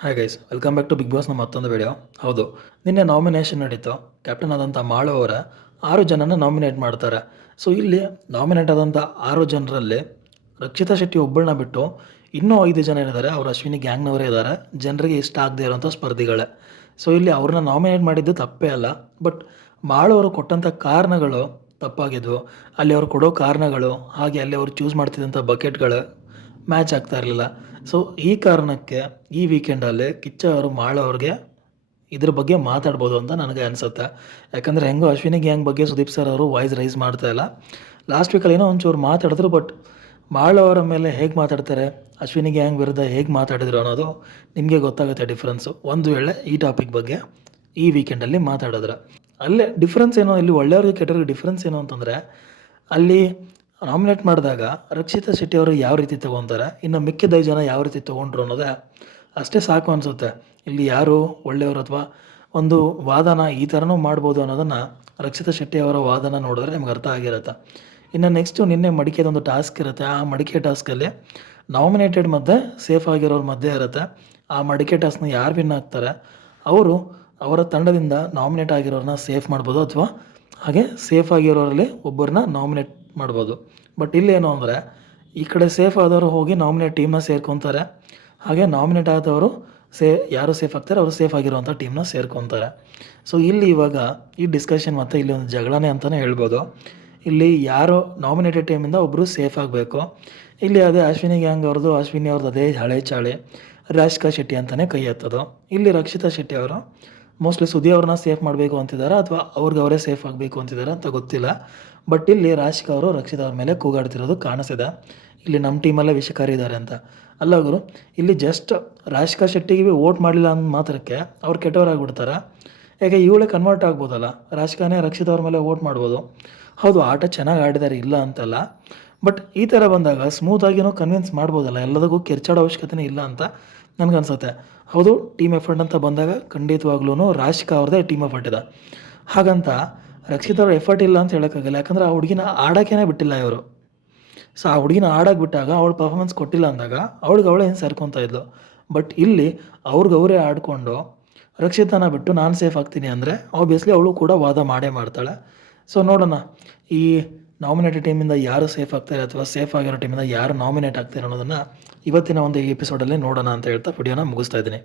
Hi guys welcome back to Bigg ಬಾಸ್ನ ಮತ್ತೊಂದು video ಹೌದು, ನಿನ್ನೆ ನಾಮಿನೇಷನ್ ನಡೀತು. ಕ್ಯಾಪ್ಟನ್ ಆದಂಥ ಮಾಳು ಅವರ ಆರು ಜನನ ನಾಮಿನೇಟ್ ಮಾಡ್ತಾರೆ. ಸೊ ಇಲ್ಲಿ ನಾಮಿನೇಟ್ ಆದಂಥ ಆರು ಜನರಲ್ಲಿ ರಕ್ಷಿತಾ ಶೆಟ್ಟಿ ಒಬ್ಬಳನ್ನ ಬಿಟ್ಟು ಇನ್ನೂ ಐದು ಜನ ಏನಿದ್ದಾರೆ ಅವರು ಅಶ್ವಿನಿ ಗ್ಯಾಂಗ್ನವರೇ ಇದ್ದಾರೆ. ಜನರಿಗೆ ಇಷ್ಟ ಆಗದೆ ಇರೋಂಥ ಸ್ಪರ್ಧಿಗಳೇ. ಸೊ ಇಲ್ಲಿ ಅವ್ರನ್ನ ನಾಮಿನೇಟ್ ಮಾಡಿದ್ದು ತಪ್ಪೇ ಅಲ್ಲ. ಬಟ್ ಮಾಳು ಅವರು ಕೊಟ್ಟಂಥ ಕಾರಣಗಳು ತಪ್ಪಾಗಿದ್ವು. ಅಲ್ಲಿ ಅವ್ರು ಕೊಡೋ ಕಾರಣಗಳು, ಹಾಗೆ ಅಲ್ಲಿ ಅವರು ಚೂಸ್ ಮಾಡ್ತಿದ್ದಂಥ ಬಕೆಟ್ಗಳು ಮ್ಯಾಚ್ ಆಗ್ತಾ ಇರಲಿಲ್ಲ. ಸೊ ಈ ಕಾರಣಕ್ಕೆ ಈ ವೀಕೆಂಡಲ್ಲಿ ಕಿಚ್ಚ ಅವರು, ಮಾಳ ಇದ್ರ ಬಗ್ಗೆ ಮಾತಾಡ್ಬೋದು ಅಂತ ನನಗೆ ಅನಿಸುತ್ತೆ. ಯಾಕಂದರೆ ಹೆಂಗೋ ಅಶ್ವಿನಿ ಗ್ಯಾಂಗ್ ಬಗ್ಗೆ ಸುದೀಪ್ ಸರ್ ಅವರು ವಾಯ್ಸ್ ರೈಸ್ ಮಾಡ್ತಾ ಇಲ್ಲ. ಲಾಸ್ಟ್ ವೀಕಲ್ಲಿ ಏನೋ ಒಂಚೂರು ಮಾತಾಡಿದ್ರು ಬಟ್ ಮಾಳವರ ಮೇಲೆ ಹೇಗೆ ಮಾತಾಡ್ತಾರೆ, ಅಶ್ವಿನಿ ಗ್ಯಾಂಗ್ ವಿರುದ್ಧ ಹೇಗೆ ಮಾತಾಡಿದ್ರು ಅನ್ನೋದು ನಿಮಗೆ ಗೊತ್ತಾಗುತ್ತೆ ಡಿಫ್ರೆನ್ಸು ಒಂದು ವೇಳೆ ಈ ಟಾಪಿಕ್ ಬಗ್ಗೆ ಈ ವೀಕೆಂಡಲ್ಲಿ ಮಾತಾಡಿದ್ರೆ. ಅಲ್ಲೇ ಡಿಫ್ರೆನ್ಸ್ ಏನೋ, ಇಲ್ಲಿ ಒಳ್ಳೆಯವ್ರಿಗೆ ಕೆಟ್ಟವ್ರಿಗೆ ಡಿಫ್ರೆನ್ಸ್ ಏನು ಅಂತಂದರೆ, ಅಲ್ಲಿ ನಾಮಿನೇಟ್ ಮಾಡಿದಾಗ ರಕ್ಷಿತಾ ಶೆಟ್ಟಿ ಅವರು ಯಾವ ರೀತಿ ತೊಗೊತಾರೆ, ಇನ್ನು ಮಿಕ್ಕಿದ ಜನ ಯಾವ ರೀತಿ ತೊಗೊಂಡ್ರು ಅನ್ನೋದೇ ಅಷ್ಟೇ ಸಾಕು ಅನಿಸುತ್ತೆ. ಇಲ್ಲಿ ಯಾರು ಒಳ್ಳೆಯವರು ಅಥವಾ ಒಂದು ವಾದನ ಈ ಥರನೂ ಮಾಡ್ಬೋದು ಅನ್ನೋದನ್ನು ರಕ್ಷಿತಾ ಶೆಟ್ಟಿ ಅವರ ವಾದನ ನೋಡಿದ್ರೆ ನಿಮ್ಗೆ ಅರ್ಥ ಆಗಿರುತ್ತೆ. ಇನ್ನು ನೆಕ್ಸ್ಟು ನಿನ್ನೆ ಮಡಿಕೆದೊಂದು ಟಾಸ್ಕ್ ಇರುತ್ತೆ, ಆ ಮಡಿಕೆ ಟಾಸ್ಕಲ್ಲಿ ನಾಮಿನೇಟೆಡ್ ಮಧ್ಯೆ ಸೇಫ್ ಆಗಿರೋರ ಮಧ್ಯೆ ಇರುತ್ತೆ. ಆ ಮಡಿಕೆ ಟಾಸ್ಕ್ನ ಯಾರು ವಿನ್ ಆಗ್ತಾರೆ, ಅವರು ಅವರ ತಂಡದಿಂದ ನಾಮಿನೇಟ್ ಆಗಿರೋರನ್ನ ಸೇಫ್ ಮಾಡ್ಬೋದು ಅಥವಾ ಹಾಗೆ ಸೇಫ್ ಆಗಿರೋರಲ್ಲಿ ಒಬ್ಬರನ್ನ ನಾಮಿನೇಟ್ ಮಾಡ್ಬೋದು. ಬಟ್ ಇಲ್ಲೇನು ಅಂದರೆ, ಈ ಕಡೆ ಸೇಫ್ ಆದವರು ಹೋಗಿ ನಾಮಿನೇಟ್ ಟೀಮ್ನ ಸೇರ್ಕೊತಾರೆ. ಹಾಗೆ ನಾಮಿನೇಟ್ ಆದವರು ಸೇ, ಯಾರು ಸೇಫ್ ಆಗ್ತಾರೆ, ಅವರು ಸೇಫ್ ಆಗಿರುವಂಥ ಟೀಮ್ನ ಸೇರ್ಕೊತಾರೆ. ಸೊ ಇಲ್ಲಿ ಇವಾಗ ಈ ಡಿಸ್ಕಷನ್ ಮತ್ತು ಇಲ್ಲಿ ಒಂದು ಜಗಳನೇ ಅಂತಲೇ ಹೇಳ್ಬೋದು. ಇಲ್ಲಿ ಯಾರು ನಾಮಿನೇಟೆಡ್ ಟೀಮಿಂದ ಒಬ್ಬರು ಸೇಫ್ ಆಗಬೇಕು. ಇಲ್ಲಿ ಅದೇ ಅಶ್ವಿನಿ ಗ್ಯಾಂಗ್ ಅವ್ರದ್ದು ಅಶ್ವಿನಿ ಅವ್ರದ್ದು ಅದೇ ಹಳೆ ಚಾಳಿ. ರಾಜ್ಕಾ ಶೆಟ್ಟಿ ಅಂತಲೇ ಕೈ ಎತ್ತೋದು. ಇಲ್ಲಿ ರಕ್ಷಿತಾ ಶೆಟ್ಟಿ ಅವರು ಮೋಸ್ಟ್ಲಿ ಸುದಿ ಅವ್ರನ್ನ ಸೇಫ್ ಮಾಡಬೇಕು ಅಂತಿದ್ದಾರೆ ಅಥವಾ ಅವ್ರಿಗೆ ಅವರೇ ಸೇಫ್ ಆಗಬೇಕು ಅಂತಿದ್ದಾರೆ ಅಂತ ಗೊತ್ತಿಲ್ಲ. ಬಟ್ ಇಲ್ಲಿ ರಾಶಿಕ ಅವರು ರಕ್ಷಿತ ಅವ್ರ ಮೇಲೆ ಕೂಗಾಡ್ತಿರೋದು ಕಾಣಿಸಿದೆ ಇಲ್ಲಿ ನಮ್ಮ ಟೀಮಲ್ಲೇ ವಿಷಕಾರಿ ಇದ್ದಾರೆ ಅಂತ. ಅಲ್ಲ ಗುರು, ಇಲ್ಲಿ ಜಸ್ಟ್ ರಾಶಿಕಾ ಶೆಟ್ಟಿಗೆ ವೋಟ್ ಮಾಡಲಿಲ್ಲ ಅಂದ ಮಾತ್ರಕ್ಕೆ ಅವ್ರು ಕೆಟ್ಟವರಾಗ್ಬಿಡ್ತಾರೆ. ಯಾಕೆ ಇವಳೇ ಕನ್ವರ್ಟ್ ಆಗ್ಬೋದಲ್ಲ? ರಾಜಕಾರಣ ರಕ್ಷಿತ್ ಅವ್ರ ಮೇಲೆ ವೋಟ್ ಮಾಡ್ಬೋದು. ಹೌದು, ಆಟ ಚೆನ್ನಾಗಿ ಆಡಿದ್ದಾರೆ ಇಲ್ಲ ಅಂತಲ್ಲ. ಬಟ್ ಈ ಥರ ಬಂದಾಗ ಸ್ಮೂತಾಗಿನೂ ಕನ್ವಿನ್ಸ್ ಮಾಡ್ಬೋದಲ್ಲ? ಎಲ್ಲದಕ್ಕೂ ಕೆರ್ಚಾಡೋ ಅವಶ್ಯಕತೆನೇ ಇಲ್ಲ ಅಂತ ನನಗನ್ಸುತ್ತೆ. ಹೌದು ಟೀಮ್ ಎಫರ್ಟ್ ಅಂತ ಬಂದಾಗ ಖಂಡಿತವಾಗ್ಲೂ ರಾಶಿಕಾ ಅವ್ರದೇ ಟೀಮ್ ಎಫರ್ಟ್ ಇದೆ. ಹಾಗಂತ ರಕ್ಷಿತ್ ಅವ್ರ ಎಫರ್ಟ್ ಇಲ್ಲ ಅಂತ ಹೇಳೋಕ್ಕಾಗಲ್ಲ, ಯಾಕಂದ್ರೆ ಆ ಹುಡುಗಿನ ಆಡೋಕ್ಕೇನೆ ಬಿಟ್ಟಿಲ್ಲ ಇವರು. ಸೊ ಆ ಹುಡುಗಿನ ಆಡೋಕೆ ಬಿಟ್ಟಾಗ ಅವಳು ಪರ್ಫಾರ್ಮೆನ್ಸ್ ಕೊಟ್ಟಿಲ್ಲ ಅಂದಾಗ ಅವಳಿಗೆ ಅವಳೇ ಏನು ಸೇರ್ಕೊತಾ ಇದ್ಲು. ಬಟ್ ಇಲ್ಲಿ ಅವ್ರಿಗೆ ಅವರೇ ಆಡಿಕೊಂಡು ರಕ್ಷಿತನ ಬಿಟ್ಟು ನಾನು ಸೇಫ್ ಆಗ್ತೀನಿ ಅಂದರೆ ಆಬ್ವಿಯಸ್ಲಿ ಅವಳು ಕೂಡ ವಾದ ಮಾಡೇ ಮಾಡ್ತಾಳೆ. ಸೊ ನೋಡೋಣ. ಈ ನಾಮಿನೇಟೆಡ್ ಟೀಮಿಂದ ಯಾರು ಸೇಫ್ ಆಗ್ತಾರೆ ಅಥವಾ ಸೇಫ್ ಆಗಿರೋ ಟೀಮಿಂದ ಯಾರು ನಾಮಿನೇಟ್ ಆಗ್ತಾರೆ ಅನ್ನೋದನ್ನು ಇವತ್ತಿನ ಒಂದು ಎಪಿಸೋಡಲ್ಲಿ ನೋಡೋಣ ಅಂತ ಹೇಳ್ತಾ ವಿಡಿಯೋನ ಮುಗಿಸ್ತಾ ಇದ್ದೀನಿ.